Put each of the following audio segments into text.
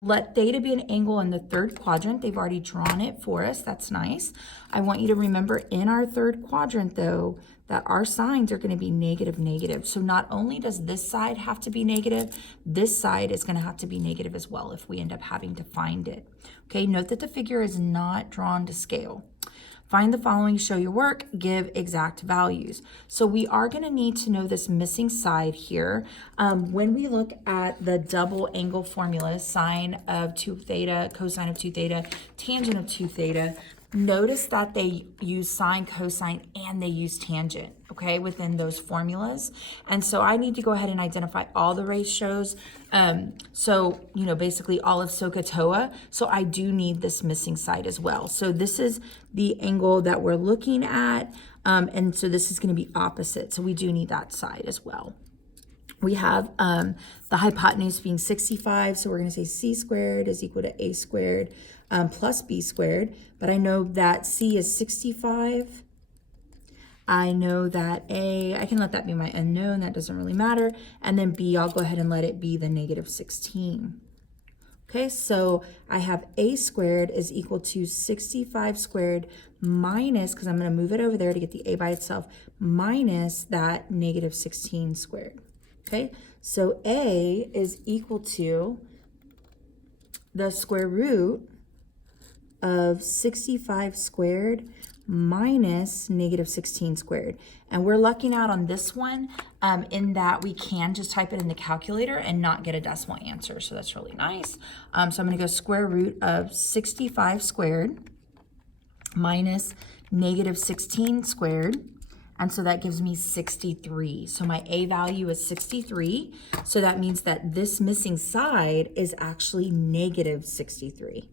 Let theta be an angle in the third quadrant. They've already drawn it for us. That's nice. I want you to remember in our third quadrant, though, that our signs are going to be negative, negative. So not only does this side have to be negative, this side is going to have to be negative as well if we end up having to find it. Okay, note that the figure is not drawn to scale. Find the following, show your work, give exact values. So we are going to need to know this missing side here. When we look at the double angle formula, sine of 2 theta, cosine of 2 theta, tangent of 2 theta, notice that they use sine, cosine, and they use tangent, okay, within those formulas. And so I need to go ahead and identify all the ratios. So, you know, basically all of SOHCAHTOA. So I do need this missing side as well. So this is the angle that we're looking at. And so this is going to be opposite. So we do need that side as well. We have the hypotenuse being 65. So we're going to say C squared is equal to A squared plus B squared. But I know that C is 65. I know that A, I can let that be my unknown. That doesn't really matter. And then B, I'll go ahead and let it be the negative 16. Okay, so I have A squared is equal to 65 squared minus, because I'm going to move it over there to get the A by itself, minus that negative 16 squared. Okay, so A is equal to the square root of 65 squared minus negative 16 squared. And we're lucking out on this one in that we can just type it in the calculator and not get a decimal answer. So that's really nice. So I'm going to go square root of 65 squared minus negative 16 squared. And so that gives me 63. So my A value is 63. So that means that this missing side is actually negative 63.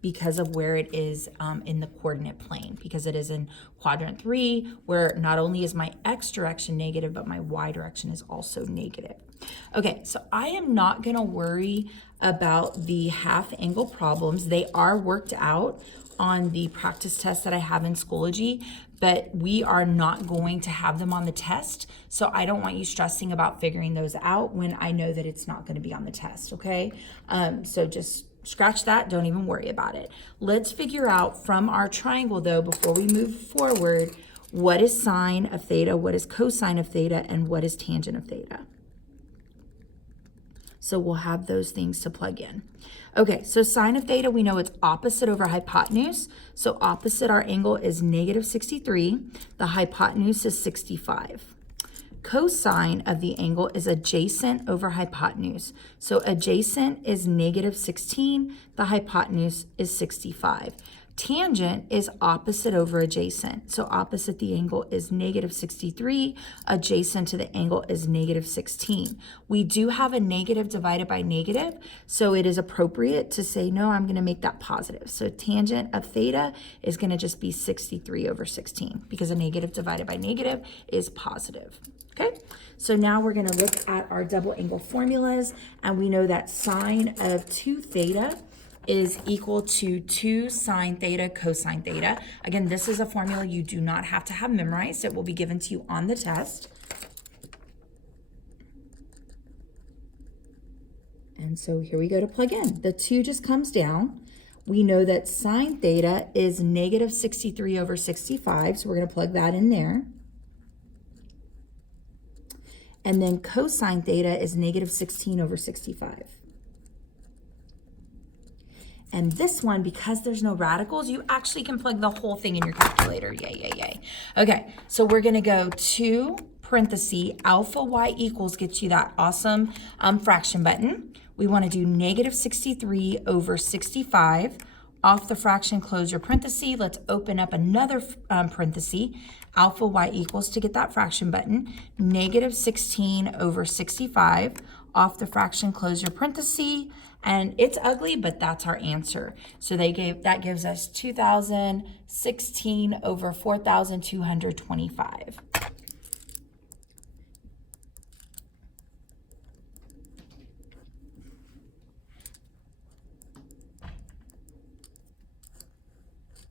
Because of where it is in the coordinate plane, because it is in quadrant 3, where not only is my x direction negative, but my y direction is also negative. Okay, so I am not gonna worry about the half angle problems. They are worked out on the practice test that I have in Schoology, but we are not going to have them on the test. So I don't want you stressing about figuring those out when I know that it's not gonna be on the test, okay? So just scratch that, don't even worry about it. Let's figure out from our triangle though, before we move forward, what is sine of theta, what is cosine of theta, and what is tangent of theta. So we'll have those things to plug in. Okay, so sine of theta, we know it's opposite over hypotenuse. So opposite our angle is negative 63. The hypotenuse is 65. Cosine of the angle is adjacent over hypotenuse. So adjacent is negative 16. The hypotenuse is 65. Tangent is opposite over adjacent. So opposite the angle is negative 63. Adjacent to the angle is negative 16. We do have a negative divided by negative. So it is appropriate to say, no, I'm going to make that positive. So tangent of theta is going to just be 63 over 16 because a negative divided by negative is positive. Okay, so now we're going to look at our double angle formulas, and we know that sine of 2 theta is equal to 2 sine theta cosine theta. Again, this is a formula you do not have to have memorized. It will be given to you on the test. And so here we go to plug in. The 2 just comes down. We know that sine theta is negative 63 over 65, so we're going to plug that in there. And then cosine theta is negative 16 over 65. And this one, because there's no radicals, you actually can plug the whole thing in your calculator. Yay, yay, yay. Okay, so we're going to go to parenthesis, alpha y equals gets you that awesome fraction button. We want to do negative 63 over 65. Off the fraction, close your parenthesis. Let's open up another parenthesis. Alpha y equals to get that fraction button. Negative 16 over 65. Off the fraction, close your parenthesis. And it's ugly, but that's our answer. So that gives us 2016 over 4,225.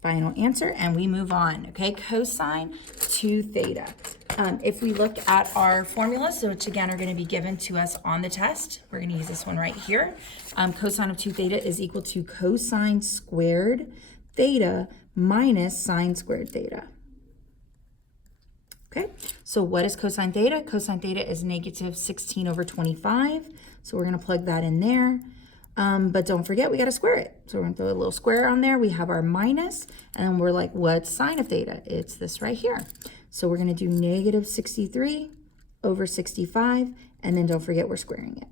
Final answer, and we move on. Okay, cosine 2 theta. If we look at our formulas, which again are going to be given to us on the test, we're going to use this one right here. Cosine of 2 theta is equal to cosine squared theta minus sine squared theta. Okay, so what is cosine theta? Cosine theta is negative 16 over 25. So we're going to plug that in there. But don't forget, we got to square it. So we're going to throw a little square on there. We have our minus, and we're like, what's sine of theta? It's this right here. So we're going to do negative 63 over 65, and then don't forget we're squaring it.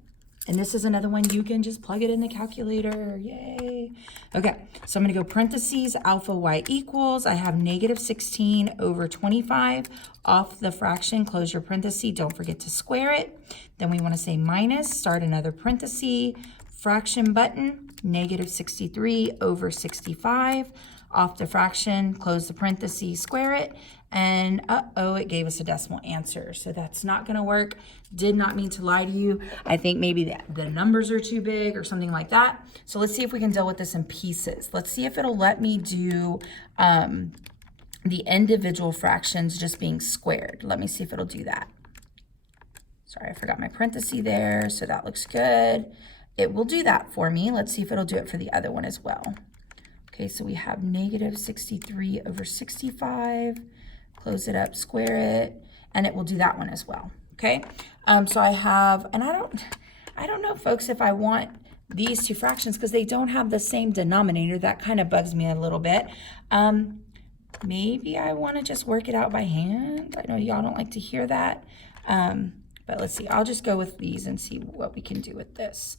And this is another one you can just plug it in the calculator. Yay. Okay, so I'm going to go parentheses, alpha y equals, I have negative 16 over 25 off the fraction, close your parenthesis, don't forget to square it. Then we want to say minus, start another parenthesis, fraction button, negative 63 over 65 off the fraction, close the parentheses, square it, and uh-oh, it gave us a decimal answer. So that's not going to work. Did not mean to lie to you. I think maybe the numbers are too big or something like that. So let's see if we can deal with this in pieces. Let's see if it'll let me do the individual fractions just being squared. Let me see if it'll do that. Sorry, I forgot my parenthesis there, so that looks good. It will do that for me. Let's see if it'll do it for the other one as well. Okay, so we have negative 63 over 65. Close it up, square it, and it will do that one as well. Okay, so I have, and I don't know, folks, if I want these two fractions because they don't have the same denominator. That kind of bugs me a little bit. Maybe I want to just work it out by hand. I know y'all don't like to hear that, but let's see. I'll just go with these and see what we can do with this.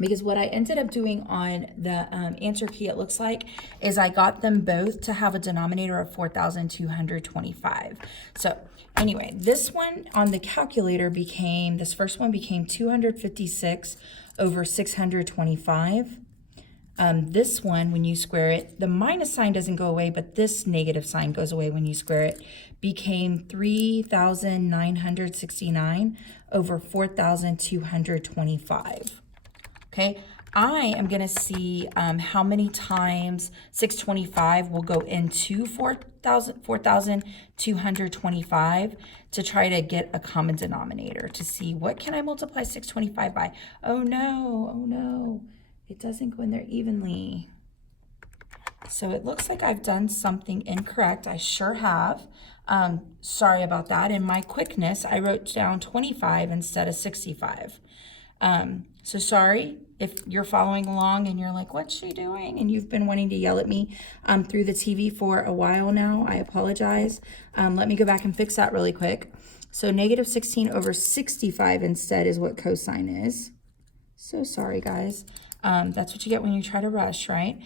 Because what I ended up doing on the answer key, it looks like, is I got them both to have a denominator of 4,225. So anyway, this one on the calculator became, this first one became 256 over 625. This one, when you square it, the minus sign doesn't go away, but this negative sign goes away when you square it, became 3,969 over 4,225. Okay, I am going to see how many times 625 will go into 4,225 to try to get a common denominator to see what can I multiply 625 by. Oh no, it doesn't go in there evenly. So it looks like I've done something incorrect. I sure have. Sorry about that. In my quickness, I wrote down 25 instead of 65. So sorry if you're following along and you're like, what's she doing? And you've been wanting to yell at me through the TV for a while now. I apologize. Let me go back and fix that really quick. So negative 16 over 65 instead is what cosine is. So sorry, guys. That's what you get when you try to rush, right?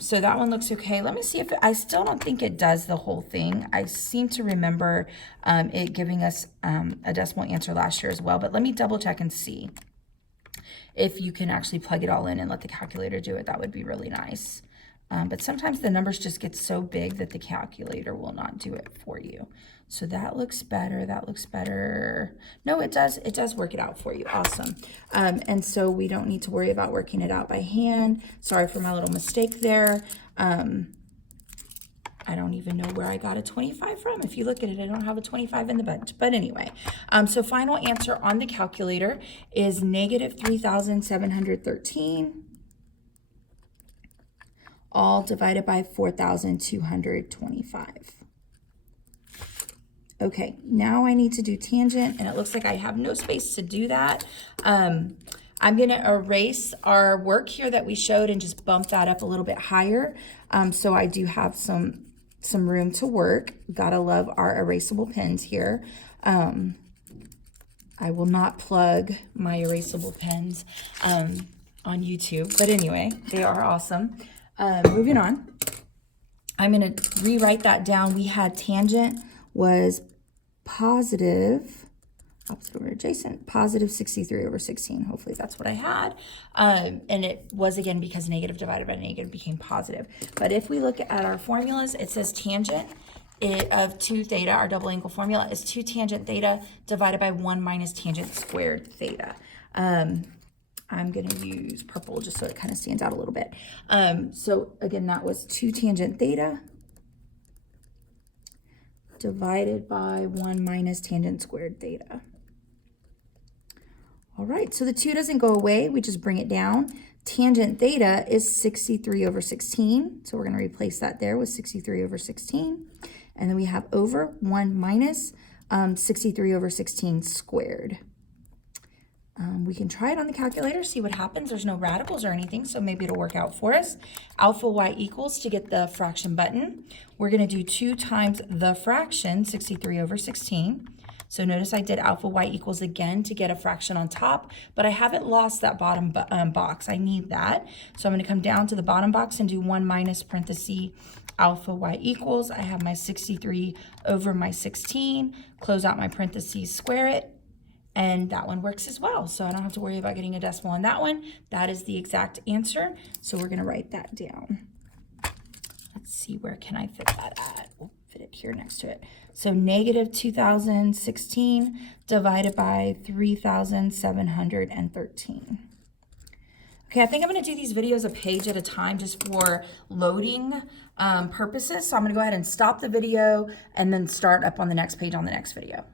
So that one looks okay. Let me see if I still don't think it does the whole thing. I seem to remember it giving us a decimal answer last year as well, but let me double check and see if you can actually plug it all in and let the calculator do it. That would be really nice. But sometimes the numbers just get so big that the calculator will not do it for you. So that looks better. That looks better. No, it does. It does work it out for you. Awesome. And so we don't need to worry about working it out by hand. Sorry for my little mistake there. I don't even know where I got a 25 from. If you look at it, I don't have a 25 in the bunch. But anyway, so final answer on the calculator is negative 3,713. All divided by 4,225. Okay, now I need to do tangent, and it looks like I have no space to do that. I'm going to erase our work here that we showed and just bump that up a little bit higher. So I do have some room to work. Gotta love our erasable pens here. I will not plug my erasable pens on YouTube, but anyway, they are awesome. Moving on, I'm going to rewrite that down. We had tangent was positive, opposite over adjacent, positive 63 over 16. Hopefully that's what I had. And it was, again, because negative divided by negative became positive. But if we look at our formulas, it says tangent of 2 theta, our double angle formula, is 2 tangent theta divided by 1 minus tangent squared theta. I'm going to use purple just so it kind of stands out a little bit. So again, that was 2 tangent theta divided by 1 minus tangent squared theta. All right, so the 2 doesn't go away. We just bring it down. Tangent theta is 63 over 16. So we're going to replace that there with 63 over 16. And then we have over 1 minus 63 over 16 squared. We can try it on the calculator, see what happens. There's no radicals or anything, so maybe it'll work out for us. Alpha y equals, to get the fraction button, we're going to do 2 times the fraction, 63 over 16. So notice I did alpha y equals again to get a fraction on top, but I haven't lost that bottom box. I need that. So I'm going to come down to the bottom box and do 1 minus parenthesis alpha y equals. I have my 63 over my 16. Close out my parentheses, square it. And that one works as well. So I don't have to worry about getting a decimal on that one. That is the exact answer. So we're going to write that down. Let's see, where can I fit that at? We'll fit it here next to it. So negative 2016 divided by 3,713. Okay, I think I'm going to do these videos a page at a time just for loading purposes. So I'm going to go ahead and stop the video and then start up on the next page on the next video.